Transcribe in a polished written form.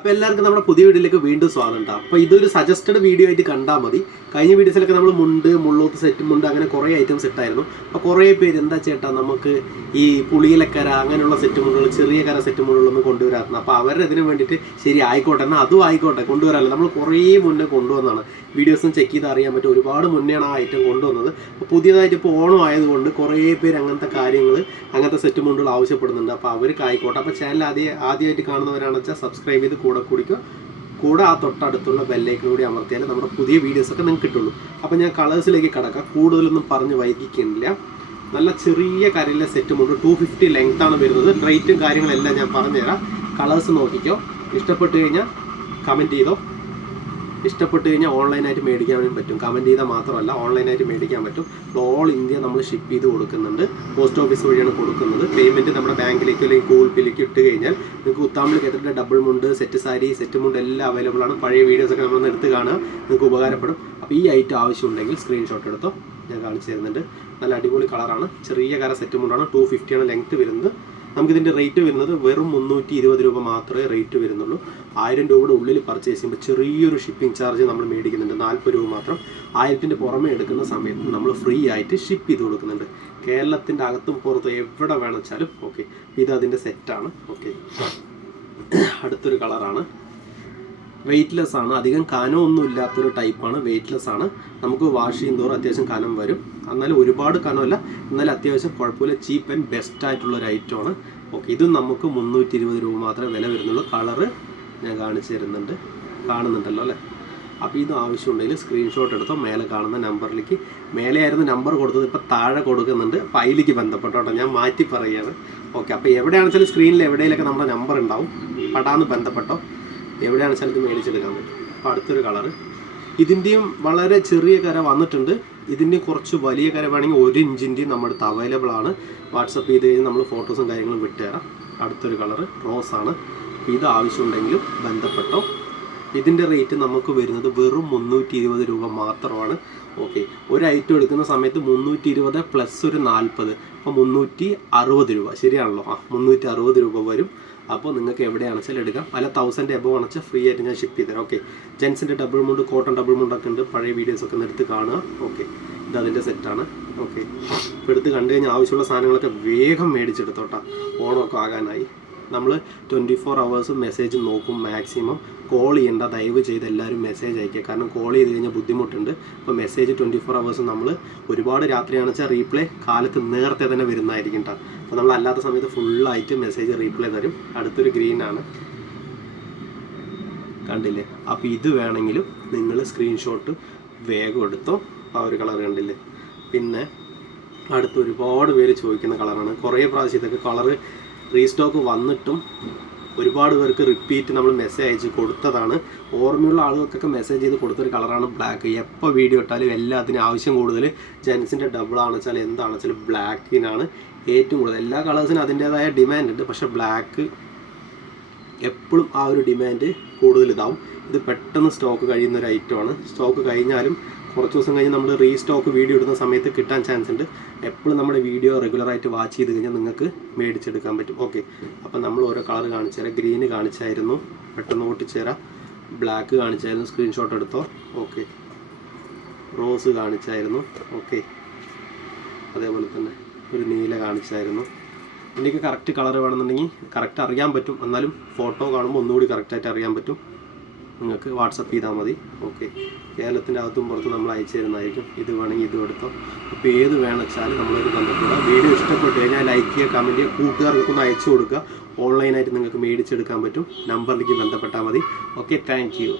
അപ്പോൾ എല്ലാവർക്കും നമ്മുടെ പുതിയ വീഡിയോയിലേക്ക് വീണ്ടും സ്വാഗതം ഉണ്ട്. അപ്പോൾ ഇതൊരു സജസ്റ്റഡ് വീഡിയോ ആയിട്ട് കണ്ടാൽ മതി. കഴിഞ്ഞ വീഡിയോസിലൊക്കെ നമ്മൾ മുള്ളൂത്ത് സെറ്റ് മുണ്ട് അങ്ങനെ കുറേ ഐറ്റംസ് ഇട്ടായിരുന്നു. അപ്പോൾ കുറേ പേര് എന്താ ചേട്ടാ നമുക്ക് ഈ പുളിയിലക്കര അങ്ങനെയുള്ള സെറ്റ് മുണ്ടുകൾ, ചെറിയ കര സെറ്റ് മുണ്ടുകളൊന്നും കൊണ്ടുവരാറുണ്ട്. അപ്പോൾ അവരതിന് വേണ്ടിയിട്ട് ശരി ആയിക്കോട്ടെ, എന്നാൽ അതും ആയിക്കോട്ടെ കൊണ്ടുവരാറില്ല. നമ്മൾ കുറേ മുന്നേ കൊണ്ടുവന്നതാണ്. വീഡിയോസും ചെക്ക് ചെയ്ത് അറിയാൻ പറ്റും. ഒരുപാട് മുന്നെയാണ് ആ ഐറ്റം കൊണ്ടുവന്നത്. അപ്പോൾ പുതിയതായിട്ട് ഇപ്പോൾ ഓണം ആയതുകൊണ്ട് കുറേ പേര് അങ്ങനത്തെ കാര്യങ്ങൾ, അങ്ങനത്തെ സെറ്റ് മുണ്ടുകൾ ആവശ്യപ്പെടുന്നുണ്ട്. അപ്പോൾ അവർക്ക് ആയിക്കോട്ടെ. അപ്പോൾ ചാനൽ ആദ്യമായിട്ട് കാണുന്നവരാണെന്ന് വെച്ചാൽ സബ്സ്ക്രൈബ് ചെയ്ത് കൂടെ ആ തൊട്ടടുത്തുള്ള ബെല്ലൈക്കൻ കൂടി അമർത്തിയാൽ നമ്മുടെ പുതിയ വീഡിയോസൊക്കെ നിങ്ങൾക്ക് കിട്ടുള്ളൂ. അപ്പോൾ ഞാൻ കളേഴ്സിലേക്ക് കടക്കാം. കൂടുതലൊന്നും പറഞ്ഞ് വൈകിക്കുന്നില്ല. നല്ല ചെറിയ കരയിലെ സെറ്റ് മുണ്ട് 250 ലെങ്ത്താണ് വരുന്നത്. റേറ്റും കാര്യങ്ങളെല്ലാം ഞാൻ പറഞ്ഞുതരാം. കളേഴ്സ് നോക്കിക്കോ. ഇഷ്ടപ്പെട്ട് കഴിഞ്ഞാൽ കമൻറ്റ് ചെയ്തോ. ഇഷ്ടപ്പെട്ട് കഴിഞ്ഞാൽ ഓൺലൈനായിട്ട് മേടിക്കാനും പറ്റും. കമൻറ്റ് ചെയ്താൽ മാത്രമല്ല, ഓൺലൈനായിട്ട് മേടിക്കാൻ പറ്റും. ഓൾ ഇന്ത്യ നമ്മൾ ഷിപ്പ് ചെയ്ത് കൊടുക്കുന്നുണ്ട്. പോസ്റ്റ് ഓഫീസ് വഴിയാണ് കൊടുക്കുന്നത്. പേയ്മെൻറ്റ് നമ്മുടെ ബാങ്കിലേക്ക് അല്ലെങ്കിൽ ഗൂഗിൾ പേയിലേക്ക് ഇട്ട് കഴിഞ്ഞാൽ നിങ്ങൾക്ക് ഉത്താമ്പിൽ കേട്ടിട്ട് ഡബിൾ മുണ്ട്, സെറ്റ് സാരി, സെറ്റ് മുണ്ട് എല്ലാം അവൈലബിൾ ആണ്. പഴയ വീഡിയോസൊക്കെ നമ്മളൊന്ന് എടുത്ത് കാണുക, നിങ്ങൾക്ക് ഉപകാരപ്പെടും. അപ്പോൾ ഈ ഐറ്റം ആവശ്യമുണ്ടെങ്കിൽ സ്ക്രീൻഷോട്ട് എടുത്തോ, ഞാൻ കാണിച്ചു തരുന്നുണ്ട്. നല്ല അടിപൊളി കളറാണ്. ചെറിയ കര സെറ്റ് മുണ്ടാണ്. 250 ആണ് ലെങ്ത്ത് വരുന്നത്. നമുക്കിതിൻ്റെ റേറ്റ് വരുന്നത് വെറും 320 രൂപ മാത്രമേ റേറ്റ് വരുന്നുള്ളൂ. 1000 രൂപയുടെ ഉള്ളിൽ പർച്ചേസ് ചെയ്യുമ്പോൾ ചെറിയൊരു ഷിപ്പിംഗ് ചാർജ് നമ്മൾ മേടിക്കുന്നുണ്ട്. 40 രൂപ മാത്രം. 1000-ൻ്റെ പുറമെ എടുക്കുന്ന സമയത്ത് നമ്മൾ ഫ്രീ ആയിട്ട് ഷിപ്പ് ചെയ്ത് കൊടുക്കുന്നുണ്ട്. കേരളത്തിൻ്റെ അകത്തും പുറത്തും എവിടെ വേണമെച്ചാലും. ഓക്കെ, ഇത് അതിൻ്റെ സെറ്റാണ്. ഓക്കെ, അടുത്തൊരു കളറാണ്. വെയ്റ്റ്ലെസ് ആണ്. അധികം കനമൊന്നും ഇല്ലാത്തൊരു ടൈപ്പാണ്. വെയ്റ്റ്ലെസ് ആണ്. നമുക്ക് വാഷ് ചെയ്യുന്നതോറും അത്യാവശ്യം കനം വരും. എന്നാലും ഒരുപാട് കനമല്ല, എന്നാലും അത്യാവശ്യം കുഴപ്പമില്ല. ചീപ്പ് ആൻഡ് ബെസ്റ്റ് ആയിട്ടുള്ളൊരു ഐറ്റമാണ്. ഓക്കെ, ഇതും നമുക്ക് 320 രൂപ മാത്രമേ വില വരുന്നുള്ളൂ. കളറ് ഞാൻ കാണിച്ചു തരുന്നുണ്ട്. കാണുന്നുണ്ടല്ലോ അല്ലേ? അപ്പോൾ ഇത് ആവശ്യമുണ്ടെങ്കിൽ സ്ക്രീൻഷോട്ട് എടുത്തോ. മേലെ കാണുന്ന നമ്പറിലേക്ക്, മേലെയായിരുന്നു നമ്പർ കൊടുത്തത്, ഇപ്പോൾ താഴെ കൊടുക്കുന്നുണ്ട്. അപ്പോൾ അതിലേക്ക് ബന്ധപ്പെട്ടോട്ടോ, ഞാൻ മാറ്റി പറയുകയാണ്. ഓക്കെ, അപ്പോൾ എവിടെയാണെന്ന് വെച്ചാൽ സ്ക്രീനിൽ എവിടെയെങ്കിലൊക്കെ നമ്മുടെ നമ്പർ ഉണ്ടാവും. പടാന്ന് ബന്ധപ്പെട്ടോ, എവിടെയാണെന്ന് വെച്ചാൽ ഇത് മേടിച്ചെടുക്കാൻ പറ്റും. അപ്പോൾ അടുത്തൊരു കളറ്. ഇതിൻ്റെയും വളരെ ചെറിയ കര വന്നിട്ടുണ്ട്. ഇതിൻ്റെ കുറച്ച് വലിയ കര വേണമെങ്കിൽ 1 ഇഞ്ചിൻ്റെയും നമ്മുടെ അടുത്ത് അവൈലബിൾ ആണ്. വാട്സപ്പ് ചെയ്ത് കഴിഞ്ഞാൽ നമ്മൾ ഫോട്ടോസും കാര്യങ്ങളും വിട്ടുതരാം. അടുത്തൊരു കളറ് റോസാണ്. അപ്പോൾ ഇത് ആവശ്യമുണ്ടെങ്കിലും ബന്ധപ്പെട്ടോ. ഇതിൻ്റെ റേറ്റ് നമുക്ക് വരുന്നത് വെറും 320 രൂപ മാത്രമാണ്. ഓക്കെ, ഒരു ഐറ്റം എടുക്കുന്ന സമയത്ത് 320 പ്ലസ് ഒരു 40, അപ്പോൾ 360 രൂപ. ശരിയാണല്ലോ? 360 രൂപ വരും. അപ്പോൾ നിങ്ങൾക്ക് എവിടെയാണെന്ന് വെച്ചാൽ എടുക്കാം. പല 1000 എബവ് ആണെന്ന് ഫ്രീ ആയിട്ട് ഞാൻ ഷിപ്പ് ചെയ്തുതരാം. ഓക്കെ, ജെൻസിൻ്റെ ഡബിൾ മുണ്ട്, കോട്ടൺ ഡബിൾ മുണ്ടൊക്കെ ഉണ്ട്. പഴയ വീഡിയോസൊക്കെ ഒന്ന് എടുത്ത് കാണുക. ഓക്കെ, ഇത് അതിൻ്റെ സെറ്റാണ്. ഓക്കെ, ഇപ്പോൾ എടുത്ത് കണ്ടു കഴിഞ്ഞാൽ ആവശ്യമുള്ള സാധനങ്ങളൊക്കെ വേഗം മേടിച്ചെടുത്തോട്ടാ. ഓണമൊക്കെ ആകാനായി. നമ്മൾ 24 hours മെസ്സേജ് നോക്കും. മാക്സിമം കോൾ ചെയ്യേണ്ട. ദയവ് ചെയ്ത് എല്ലാവരും മെസ്സേജ് അയക്കുക. കാരണം കോൾ ചെയ്ത് കഴിഞ്ഞാൽ ബുദ്ധിമുട്ടുണ്ട്. അപ്പോൾ മെസ്സേജ് 24 hours നമ്മൾ ഒരുപാട് രാത്രിയാണെന്ന് വെച്ചാൽ റീപ്ലൈ കാലത്ത് നേരത്തെ തന്നെ വരുന്നതായിരിക്കും കേട്ടോ. അപ്പോൾ നമ്മൾ അല്ലാത്ത സമയത്ത് ഫുള്ളായിട്ട് മെസ്സേജ് റീപ്ലൈ തരും. അടുത്തൊരു ഗ്രീനാണ്, കണ്ടില്ലേ? അപ്പോൾ ഇത് വേണമെങ്കിലും നിങ്ങൾ സ്ക്രീൻഷോട്ട് വേഗം എടുത്തോ. ആ ഒരു കളർ കണ്ടില്ലേ? പിന്നെ അടുത്ത് ഒരുപാട് പേര് ചോദിക്കുന്ന കളറാണ്. കുറേ പ്രാവശ്യം ഇതൊക്കെ കളറ് റീസ്റ്റോക്ക് വന്നിട്ടും ഒരുപാട് പേർക്ക് റിപ്പീറ്റ് നമ്മൾ മെസ്സേജ് അയച്ച് കൊടുത്തതാണ്. ഓർമ്മയുള്ള ആളുകൾക്കൊക്കെ മെസ്സേജ് ചെയ്ത് കൊടുത്തൊരു കളറാണ് ബ്ലാക്ക്. എപ്പോൾ വീഡിയോ ഇട്ടാലും എല്ലാത്തിനും ആവശ്യം കൂടുതൽ ജെൻസിൻ്റെ ഡബിൾ ആണെച്ചാൽ എന്താണെച്ചാൽ ബ്ലാക്കിനാണ് ഏറ്റവും കൂടുതൽ. എല്ലാ കളേഴ്സിനും അതിൻ്റേതായ ഡിമാൻഡ് ഉണ്ട്. പക്ഷേ ബ്ലാക്ക് എപ്പോഴും ആ ഒരു ഡിമാൻഡ് കൂടുതൽ ഇതാവും. ഇത് പെട്ടെന്ന് സ്റ്റോക്ക് കഴിയുന്ന ഒരു ഐറ്റമാണ്. സ്റ്റോക്ക് കഴിഞ്ഞാലും കുറച്ച് ദിവസം കഴിഞ്ഞ് നമ്മൾ റീസ്റ്റോക്ക് വീഡിയോ ഇടുന്ന സമയത്ത് കിട്ടാൻ ചാൻസ് ഉണ്ട്. എപ്പോഴും നമ്മുടെ വീഡിയോ റെഗുലറായിട്ട് വാച്ച് ചെയ്ത് കഴിഞ്ഞാൽ നിങ്ങൾക്ക് മേടിച്ചെടുക്കാൻ പറ്റും. ഓക്കെ, അപ്പോൾ നമ്മൾ ഓരോ കളർ കാണിച്ചു തരാം. ഗ്രീന് കാണിച്ചായിരുന്നു, പെട്ടെന്ന് പൊട്ടിച്ചേരാം. ബ്ലാക്ക് കാണിച്ചായിരുന്നു, സ്ക്രീൻഷോട്ട് എടുത്തോ. ഓക്കെ, റോസ് കാണിച്ചായിരുന്നു. ഓക്കെ, അതേപോലെ തന്നെ ഒരു നീല കാണിച്ചായിരുന്നു. എനിക്ക് കറക്റ്റ് കളർ വേണമെന്നുണ്ടെങ്കിൽ കറക്റ്റ് അറിയാൻ പറ്റും. എന്നാലും ഫോട്ടോ കാണുമ്പോൾ ഒന്നുകൂടി കറക്റ്റായിട്ട് അറിയാൻ പറ്റും. നിങ്ങൾക്ക് വാട്സപ്പ് ചെയ്താൽ മതി. ഓക്കെ, കേരളത്തിൻ്റെ അകത്തും പുറത്തും നമ്മൾ അയച്ചു തരുന്നതായിരിക്കും. ഇത് വേണമെങ്കിൽ ഇതും എടുത്തോ. അപ്പോൾ ഏത് വേണമെച്ചാലും നമ്മളൊരു ബന്ധപ്പെടുക. വീഡിയോ ഇഷ്ടപ്പെട്ട് കഴിഞ്ഞാൽ ലൈക്ക് ചെയ്യുക, കമൻറ്റ് ചെയ്യുക, കൂട്ടുകാർക്കൊന്ന് അയച്ചു കൊടുക്കുക. ഓൺലൈനായിട്ട് നിങ്ങൾക്ക് മേടിച്ചെടുക്കാൻ പറ്റും. നമ്പറിലേക്ക് ബന്ധപ്പെട്ടാൽ മതി. Okay, thank you.